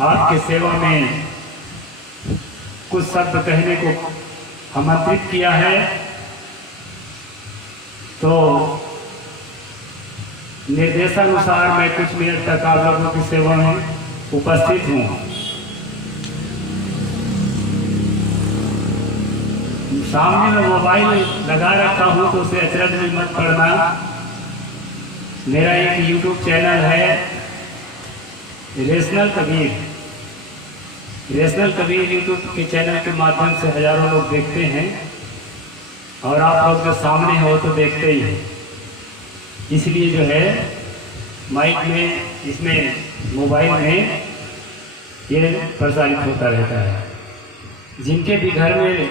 आपके सेवा में कुछ शब्द कहने को आमंत्रित किया है, तो निर्देशानुसार मैं कुछ मिनट तक आप लोगों की सेवा में उपस्थित हूँ। सामने में मोबाइल लगा रखा हूँ तो उसे अचरज में मत पड़ना। मेरा एक YouTube चैनल है rational Kabir. Rational Kabir YouTube के चैनल के माध्यम से हजारों लोग देखते हैं और आप लोग जो सामने हो तो देखते ही हैं। इसलिए जो है माइक में, इसमें मोबाइल में ये प्रसारित होता रहता है। जिनके भी घर में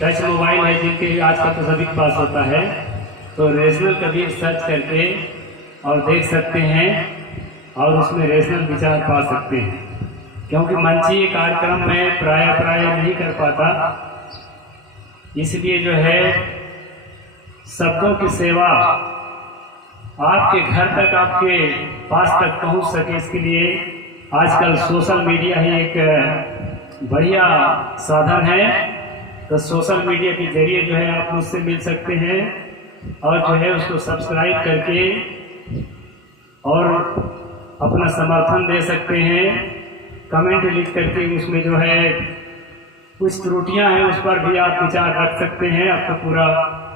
टच मोबाइल है, जिनके आजकल तो सभी के पास होता है, तो रेशनल कबीर सर्च करके और देख सकते हैं और उसमें रेशनल विचार पा सकते हैं। क्योंकि मंचीय कार्यक्रम में प्राय नहीं कर पाता, इसलिए जो है शब्दों की सेवा आपके घर तक, आपके पास तक पहुंच सके, इसके लिए आजकल सोशल मीडिया ही एक बढ़िया साधन है। तो सोशल मीडिया के जरिए जो है आप मुझसे मिल सकते हैं और जो है उसको सब्सक्राइब करके और अपना समर्थन दे सकते हैं। कमेंट लिख करके उसमें जो है कुछ त्रुटियां हैं उस पर भी आप विचार रख सकते हैं। आपको पूरा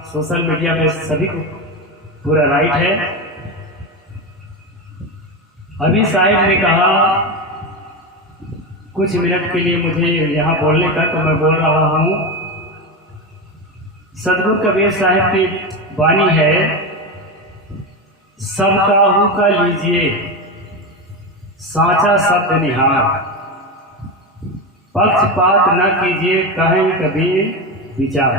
सोशल मीडिया में सभी को पूरा राइट है। अभी साहिब ने कहा कुछ मिनट के लिए मुझे यहाँ बोलने का, तो मैं बोल रहा हूँ। सदगुरु कबीर साहब की वाणी है, सब काहू का लीजिए साचा शब्द निहार, पक्षपात न कीजिए कहें कबीर विचार।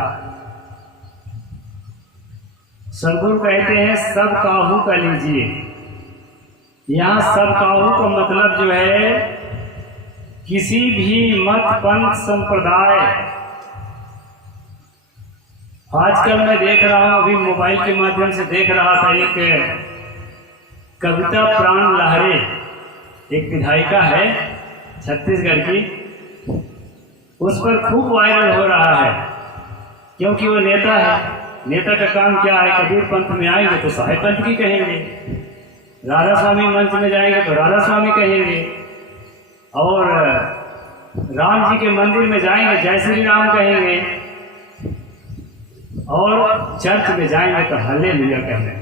सदगुरु कहते हैं सब काहू का लीजिए। यहाँ सब काहू का मतलब जो है किसी भी मत पंथ संप्रदाय। आजकल मैं देख रहा हूँ, अभी मोबाइल के माध्यम से देख रहा था, एक कविता प्राण लहरे, एक विधायिका है छत्तीसगढ़ की, उस पर खूब वायरल हो रहा है क्योंकि वो नेता है। नेता का काम क्या है? कबीर पंथ में आएंगे तो साहेब पंथ की कहेंगे, राधा स्वामी मंच में जाएंगे तो राधा स्वामी कहेंगे, और राम जी के मंदिर में जाएंगे जय श्री राम कहेंगे, और चर्च में जाएंगे तो हालेलुया कहेंगे।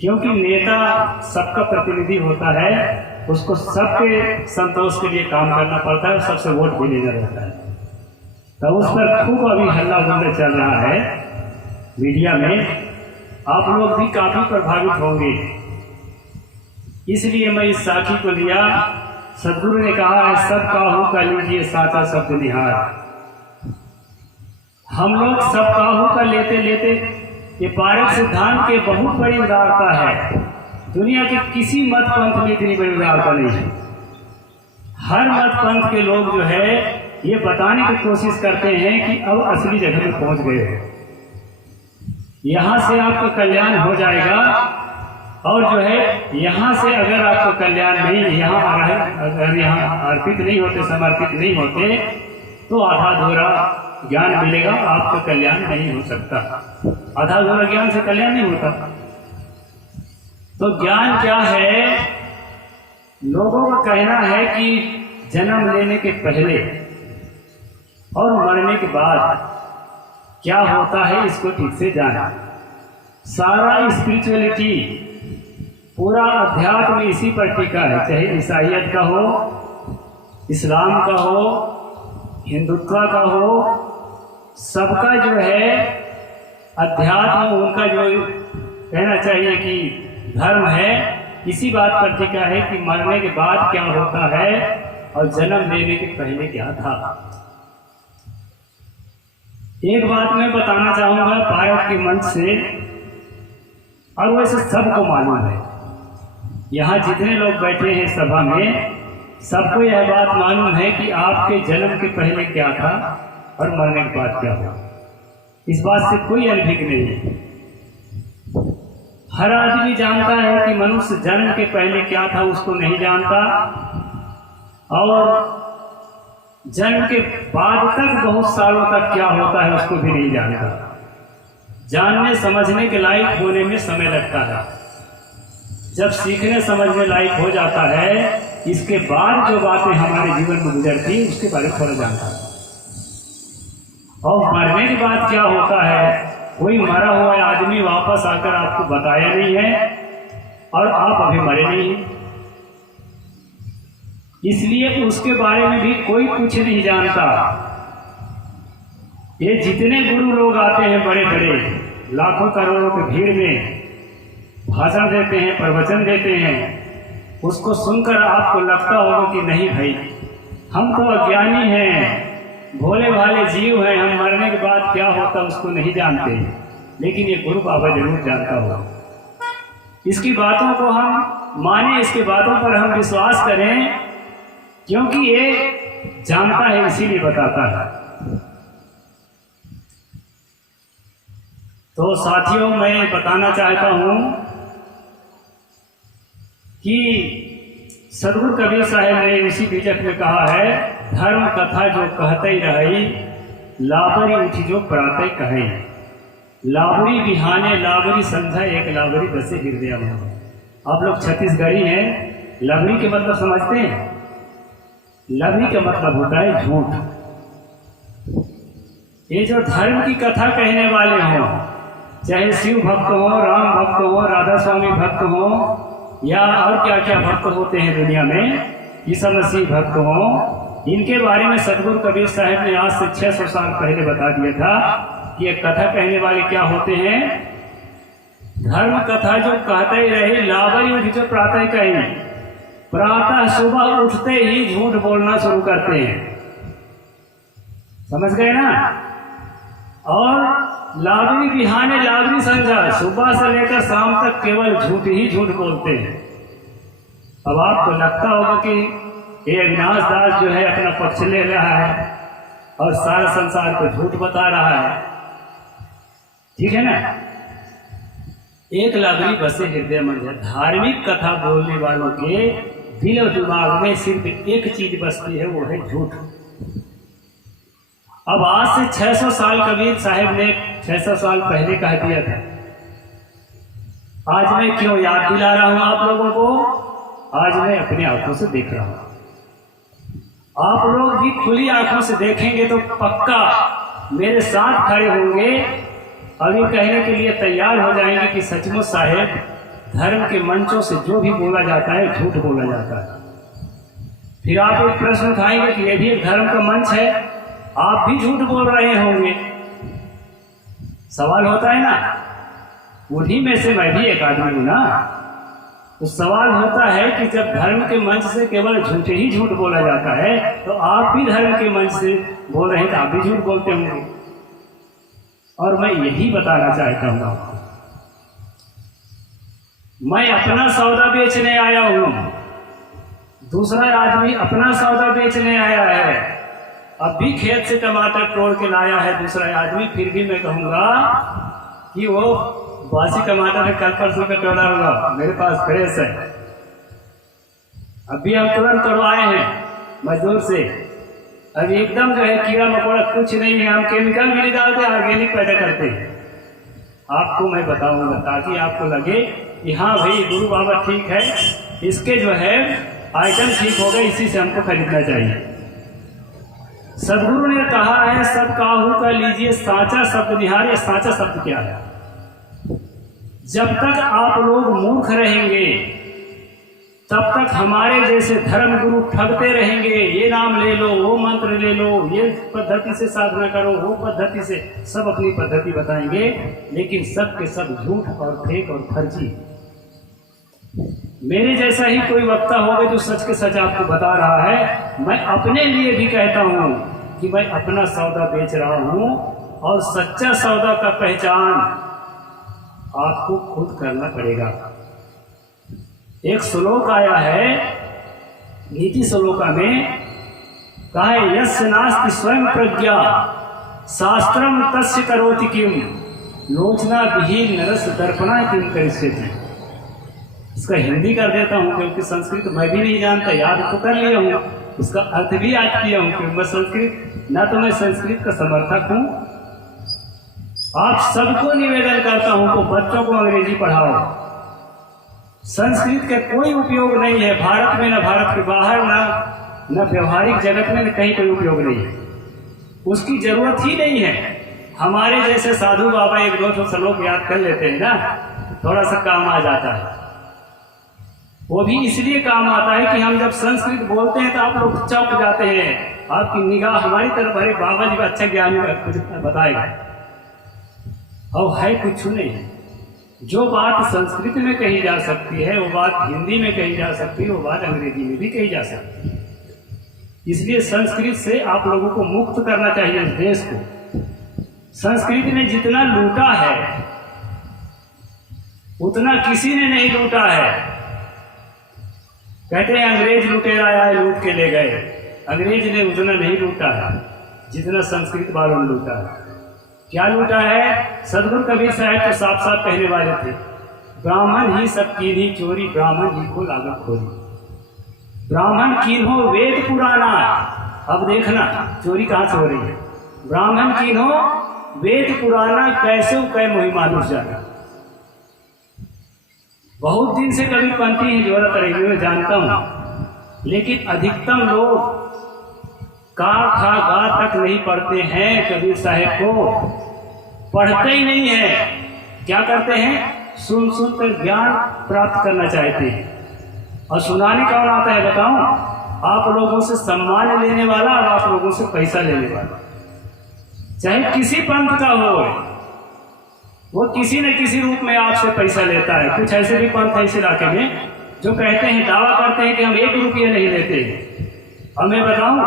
क्योंकि नेता सबका प्रतिनिधि होता है, उसको सबके संतोष के लिए काम करना पड़ता है, सबसे वोट भी लेना रहता है। तो उस पर खूब अभी हल्ला गुल्ला चल रहा है मीडिया में। आप लोग भी काफी प्रभावित होंगे, इसलिए मैं इस साखी को लिया। सदगुरु ने कहा है सब काहू का लीजिए साचा शब्द निहार। हम लोग सब काहू का लेते लेते ये पारक सिद्धांत के बहुत बड़ी उदारता है। दुनिया के किसी मत पंथ में इतनी बड़ी उदारता नहीं है। हर मत पंथ के लोग जो है ये बताने की कोशिश करते हैं कि अब असली जगह में पहुंच गए हो, यहाँ से आपका कल्याण हो जाएगा, और जो है यहाँ से अगर आपको कल्याण नहीं, अगर यहाँ अर्पित नहीं होते, समर्पित नहीं होते, तो आधा अधूरा ज्ञान मिलेगा, आपका कल्याण नहीं हो सकता। आधा अधूरा ज्ञान से कल्याण नहीं होता। तो ज्ञान क्या है? लोगों का कहना है कि जन्म लेने के पहले और मरने के बाद क्या होता है इसको ठीक से जाना। सारा स्पिरिचुअलिटी, पूरा अध्यात्म इसी पर टिका है, चाहे ईसाइयत का हो, इस्लाम का हो, हिंदुत्व का हो, सबका जो है अध्यात्म, उनका जो कहना चाहिए कि धर्म है, इसी बात पर टिका है कि मरने के बाद क्या होता है और जन्म लेने के पहले क्या था। एक बात मैं बताना चाहूंगा पारक के मंच से, और वैसे सबको मालूम है, यहाँ जितने लोग बैठे हैं सभा में, सबको यह बात मालूम है कि आपके जन्म के पहले क्या था और मरने के बाद क्या हुआ। इस बात से कोई अनभिज्ञ नहीं है। हर आदमी जानता है कि मनुष्य जन्म के पहले क्या था उसको नहीं जानता, और जन्म के बाद तक बहुत सालों तक क्या होता है उसको भी नहीं जानता। जानने समझने के लायक होने में समय लगता है। जब सीखने समझने लायक हो जाता है, इसके बाद जो बातें हमारे जीवन में गुजरती उसके बारे में थोड़ा जानता है। और मरने के बाद क्या होता है, कोई मरा हुआ आदमी वापस आकर आपको बताया नहीं है और आप अभी मरे नहीं हैं, इसलिए उसके बारे में भी कोई कुछ नहीं जानता। ये जितने गुरु लोग आते हैं बड़े बड़े लाखों करोड़ों की भीड़ में भाषण देते हैं, प्रवचन देते हैं, उसको सुनकर आपको लगता होगा कि नहीं भाई हम तो अज्ञानी हैं, भोले भाले जीव हैं, हम मरने के बाद क्या होता उसको नहीं जानते। लेकिन ये गुरु बाबा जरूर जानता होगा। इसकी बातों को हम माने, इसकी बातों पर हम विश्वास करें, क्योंकि ये जानता है इसीलिए बताता है। तो साथियों, मैं बताना चाहता हूं कि सदगुरु कबीर साहब ने इसी बीजक में कहा है, धर्म कथा जो कहते रही, लाबरी उठी जो प्रातः कहे, लाबरी बिहाने लाबरी संध्या एक लाबरी बसे हृदय में। आप लोग छत्तीसगढ़ी हैं, लबरी के मतलब समझते हैं? लबरी का मतलब होता है झूठ। ये जो धर्म की कथा कहने वाले हों, चाहे शिव भक्त हो, राम भक्त हो, राधा स्वामी भक्त हो, या और क्या क्या भक्त होते हैं दुनिया में, ईसा मसीह भक्त हो, इनके बारे में सदगुरु कबीर साहब ने आज से 600 साल पहले बता दिया था कि ये कथा कहने वाले क्या होते हैं। धर्म कथा जो कहते ही रहे, लाबरी उठ जो प्रातः कहे, प्रातः सुबह उठते ही झूठ बोलना शुरू करते हैं, समझ गए ना। और लाबरी बिहाने लाबरी संध्या, सुबह से लेकर शाम तक केवल झूठ ही झूठ बोलते हैं। अब आपको लगता होगा कि ये अविनाश दास जो है अपना पक्ष ले रहा है और सारा संसार को झूठ बता रहा है, ठीक है ना। एक लाबरी बसे हृदय में। धार्मिक कथा बोलने वालों के दिल और दिमाग में सिर्फ एक चीज बसती है, वो है झूठ। अब आज से 600 साल कबीर साहब ने 600 साल पहले कह दिया था। आज मैं क्यों याद दिला रहा हूं आप लोगों को? आज मैं अपनी आंखों से देख रहा हूं। आप लोग भी खुली आंखों से देखेंगे तो पक्का मेरे साथ खड़े होंगे और ये कहने के लिए तैयार हो जाएंगे कि सचमुच साहेब धर्म के मंचों से जो भी बोला जाता है झूठ बोला जाता है। फिर आप एक प्रश्न उठाएंगे कि यह भी एक धर्म का मंच है, आप भी झूठ बोल रहे होंगे। सवाल होता है ना, उन्हीं में से मैं भी एक आदमी हूं ना। तो सवाल होता है कि जब धर्म के मंच से केवल झूठ ही झूठ बोला जाता है, तो आप भी धर्म के मंच से बोल रहे हैं तो आप भी झूठ बोलते होंगे। और मैं यही बताना चाहता हूं आपको, मैं अपना सौदा बेचने आया हूं, दूसरा आदमी अपना सौदा बेचने आया है। अब भी खेत से टमाटर तोड़ के लाया है दूसरा आदमी, फिर भी मैं कहूंगा कि वो बासी टमाटर है, कल परसों का तोड़ा होगा, मेरे पास फ्रेश है। अभी हम तुरंत तोड़वाए हैं मजदूर से। अब एकदम जो है कीड़ा मकोड़ा कुछ नहीं है, हम केमिकल भी नहीं डालते, ऑर्गेनिक पैदा करते हैं। आपको मैं बताऊंगा ताकि आपको लगे कि हाँ भाई गुरु बाबा ठीक है, इसके जो है आइटम ठीक हो गए, इसी से हमको खरीदना चाहिए। सदगुरु ने कहा है, सब काहू का लीजिए साचा शब्द निहारे। साचा शब्द क्या है? जब तक आप लोग मूर्ख रहेंगे तब तक हमारे जैसे धर्म गुरु ठगते रहेंगे। ये नाम ले लो, वो मंत्र ले लो, ये पद्धति से साधना करो, वो पद्धति से, सब अपनी पद्धति बताएंगे, लेकिन सब के सब झूठ और फेक और फर्जी। मेरे जैसा ही कोई वक्ता होगा जो सच के सच आपको बता रहा है। मैं अपने लिए भी कहता हूं कि मैं अपना सौदा बेच रहा हूं, और सच्चा सौदा का पहचान आपको खुद करना पड़ेगा। एक श्लोक आया है नीति श्लोका में, कहा है यस्य नास्ति स्वयं प्रज्ञा शास्त्रम तस्य करोति किम लोचना विहीन नरस दर्पणा किम करिष्यति। इसका हिंदी कर देता हूं क्योंकि संस्कृत मैं भी नहीं जानता, याद तो कर लिया हूं। उसका अर्थ भी आज किया हूँ कि मैं संस्कृत, ना तो मैं संस्कृत का समर्थक हूँ। आप सबको निवेदन करता हूँ कि बच्चों को अंग्रेजी पढ़ाओ। संस्कृत का कोई उपयोग नहीं है भारत में, न भारत के बाहर, न व्यवहारिक जगत में, न कहीं कोई उपयोग नहीं है। उसकी जरूरत ही नहीं है। हमारे जैसे साधु बाबा एक दो श्लोक याद कर लेते हैं ना, थोड़ा सा काम आ जाता है। वो भी इसलिए काम आता है कि हम जब संस्कृत बोलते हैं तो आप लोग चौंक जाते हैं, आपकी निगाह हमारी तरफ, अरे बाबा जी का अच्छा ज्ञान कुछ बताएगा। और है कुछ नहीं। जो बात संस्कृत में कही जा सकती है वो बात हिंदी में कही जा सकती है, वो बात अंग्रेजी में भी कही जा सकती है। इसलिए संस्कृत से आप लोगों को मुक्त करना चाहिए इस देश को। संस्कृत ने जितना लूटा है उतना किसी ने नहीं लूटा है। कहते हैं अंग्रेज लुटेरा आए लूट के ले गए, अंग्रेज ने उतना नहीं लूटा है जितना संस्कृत वालों ने लूटा है। क्या लूटा है? सदगुरु कबीर साहब तो साफ साफ कहने वाले थे, ब्राह्मण ही सब कीन्ही चोरी, ब्राह्मण ही को लागत खोरी। ब्राह्मण कीन्हो वेद पुराना। अब देखना चोरी कहाँ से हो रही है। ब्राह्मण कीन्हो वेद पुराना, कैसे कै मोहि मानुष जाना। बहुत दिन से कभी पंथी है जोरा तरीके में जानता हूँ, लेकिन अधिकतम लोग का खा गा तक नहीं पढ़ते हैं। कबीर साहब को पढ़ते ही नहीं है। क्या करते हैं? सुन सुन कर ज्ञान प्राप्त करना चाहते हैं। और सुनाने कौन आता है बताऊं? आप लोगों से सम्मान लेने वाला और आप लोगों से पैसा लेने वाला, चाहे किसी पंथ का हो, वो किसी न किसी रूप में आपसे पैसा लेता है। कुछ ऐसे भी पंथ है इस इलाके में जो कहते हैं, दावा करते हैं कि हम 1 रुपया नहीं लेते। और मैं बताऊं,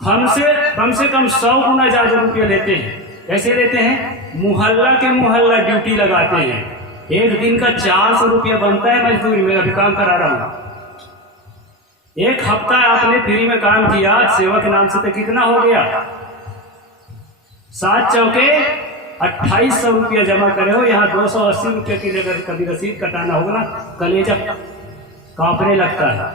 हमसे कम से कम 100 गुना ज्यादा रुपया लेते हैं। कैसे लेते हैं? मुहल्ला के मुहल्ला ड्यूटी लगाते हैं। एक दिन का 400 रुपया बनता है मजदूरी में। अभी काम करा रहा हूं। एक हफ्ता आपने फ्री में काम किया सेवा के नाम से तो कितना हो गया? 7 चौके 2800 रुपया जमा करे हो। यहाँ 280 रुपये की अगर कभी रसीद कटाना होगा ना, कलेजा कांपने लगता है।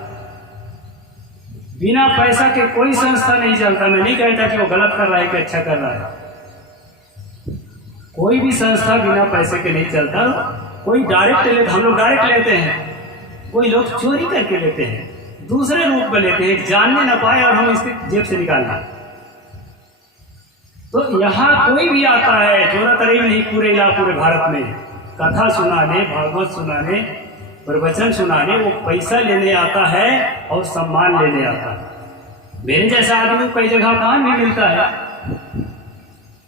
बिना पैसा के कोई संस्था नहीं चलता। मैं नहीं कहता कि वो गलत कर रहा है कि अच्छा कर रहा है। कोई भी संस्था बिना पैसे के नहीं चलता। कोई डायरेक्ट लेते, हम लोग डायरेक्ट लेते हैं, कोई लोग चोरी करके लेते हैं, दूसरे रूप में लेते हैं, जानने न पाए और हम इसके जेब से निकालना। तो यहाँ कोई भी आता है, जोरा तरीब नहीं, पूरे भारत में कथा सुनाने, भागवत सुनाने, प्रवचन सुनाने, वो पैसा लेने आता है और सम्मान लेने आता है। मेरे जैसा आदमी को कई जगह अपमान भी मिलता है,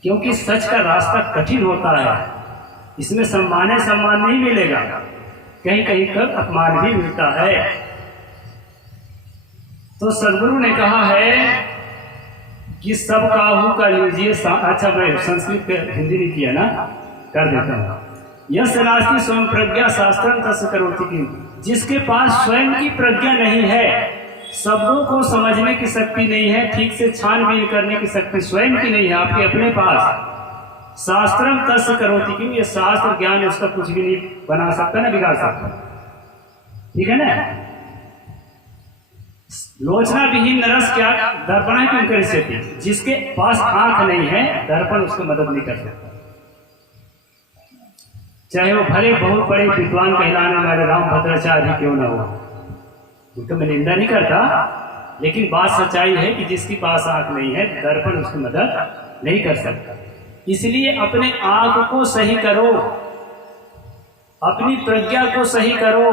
क्योंकि सच का रास्ता कठिन होता है। इसमें सम्मान नहीं मिलेगा, कहीं कहीं कर अपमान भी मिलता है। तो सदगुरु ने कहा है कि सब काहू का लीजिए। अच्छा, मैं संस्कृत पे हिंदी नहीं किया ना, कर देता हूँ। यस नास्ति स्वयं प्रज्ञा शास्त्रम तस्य करोति किम। जिसके पास स्वयं की प्रज्ञा नहीं है, शब्दों को समझने की शक्ति नहीं है, ठीक से छानबीन करने की शक्ति स्वयं की नहीं है आपके अपने पास, शास्त्रम तस्य करोति किम। ये शास्त्र ज्ञान उसका कुछ भी नहीं बना सकता, ना बिगाड़ सकता। ठीक है ना? लोचना विहीन नरस क्या दर्पण है क्यों कर सकती। जिसके पास आंख नहीं है, दर्पण उसको मदद नहीं कर सकता। चाहे वो भले बहुत बड़े विद्वान कहलाने वाले रामभद्राचार्य क्यों ना हो, उनको मैं निंदा नहीं करता, लेकिन बात सच्चाई है कि जिसके पास आंख नहीं है, दर्पण उसकी मदद नहीं कर सकता। इसलिए अपने आंख को सही करो, अपनी प्रज्ञा को सही करो।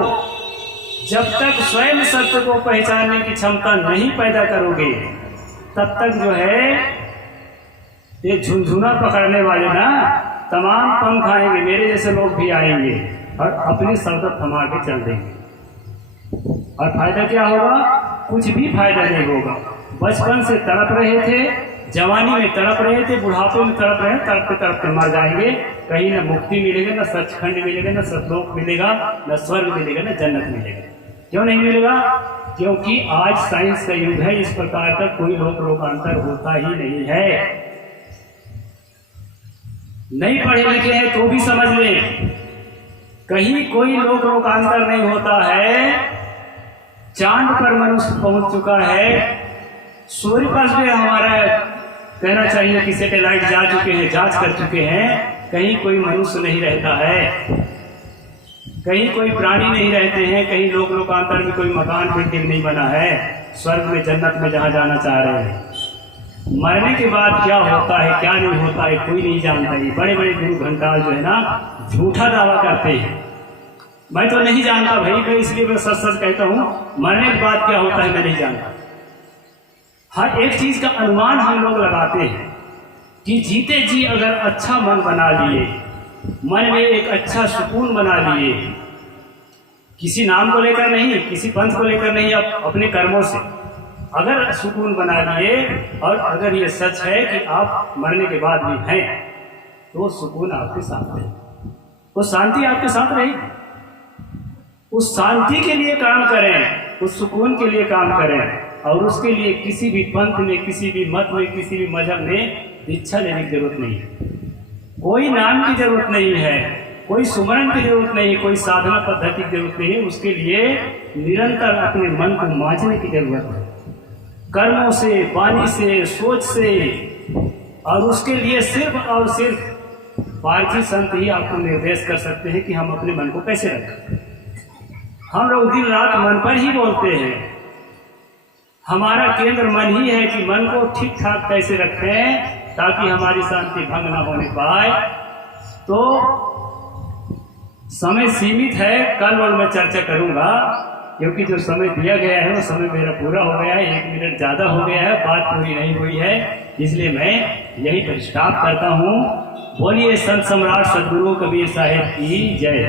जब तक स्वयं सत्य को पहचानने की क्षमता नहीं पैदा करोगे, तब तक जो है ये झुनझुना पकड़ने वाले ना तमाम पंख आएंगे, मेरे जैसे लोग भी आएंगे और अपनी सौदत थमा के चल देंगे। और फायदा क्या होगा? कुछ भी फायदा नहीं होगा। बचपन से तड़प रहे थे, जवानी में तड़प रहे थे, बुढ़ापे में तड़प रहे, तड़पते तड़पते मर जाएंगे। कहीं न मुक्ति मिलेगा, न सचखंड मिलेगा, न सतलोक मिलेगा, न स्वर्ग मिलेगा, न जन्नत मिलेगा। क्यों नहीं मिलेगा? क्योंकि आज साइंस का युग है, इस प्रकार का कोई लोकांतर होता ही नहीं है। नहीं पढ़े लिखे हैं तो भी समझ लें, कहीं कोई लोकांतर नहीं होता है चांद पर मनुष्य पहुंच चुका है, सूर्य पर भी हमारा कहना चाहिए कि सैटेलाइट जा चुके हैं, जांच कर चुके हैं, कहीं कोई मनुष्य नहीं रहता है, कहीं कोई प्राणी नहीं रहते हैं, कहीं लोकांतर में कोई मकान बिल्डिंग नहीं बना है, स्वर्ग में जन्नत में जहाँ जाना चाह रहे हैं। मरने के बाद क्या होता है क्या नहीं होता है कोई नहीं जानता है। बड़े बड़े गुरु घंटाल जो है ना झूठा दावा करते हैं। मैं तो नहीं जानता भाई, मैं इसलिए मैं सच सच कहता हूँ, मरने के बाद क्या होता है मैं नहीं जानता। हर एक चीज का अनुमान हम लोग लगाते हैं कि जीते जी अगर अच्छा मन बना लिए, मन में एक अच्छा सुकून बना लिए, किसी नाम को लेकर नहीं, किसी पंथ को लेकर नहीं, अपने कर्मों से अगर सुकून बना लिए, और अगर ये सच है कि आप मरने के बाद भी हैं, तो वो सुकून आपके साथ रहेगी, वो शांति आपके साथ रहेगी। उस शांति के लिए काम करें, उस सुकून के लिए काम करें, और उसके लिए किसी भी पंथ में, किसी भी मत में, किसी भी मजहब में दीक्षा लेने की जरूरत नहीं है, कोई नाम की जरूरत नहीं है, कोई सुमरन की जरूरत नहीं, कोई साधना पद्धति की जरूरत नहीं है। उसके लिए निरंतर अपने मन को मांझने की जरूरत है, कर्मों से, वाणी से, सोच से, और उसके लिए सिर्फ और सिर्फ पारसी संत ही आपको निर्देश कर सकते हैं कि हम अपने मन को कैसे रखें। हम लोग दिन रात मन पर ही बोलते हैं, हमारा केंद्र मन ही है कि मन को ठीक ठाक कैसे रखें ताकि हमारी शांति भंग न होने पाए। तो समय सीमित है, कल और मैं चर्चा करूंगा, क्योंकि जो समय दिया गया है वो समय मेरा पूरा हो गया है, 1 मिनट ज़्यादा हो गया है, बात पूरी नहीं हुई है, इसलिए मैं यही पर स्टॉप करता हूँ। बोलिए संत सम्राट सदगुरु कबीर साहिब की जय।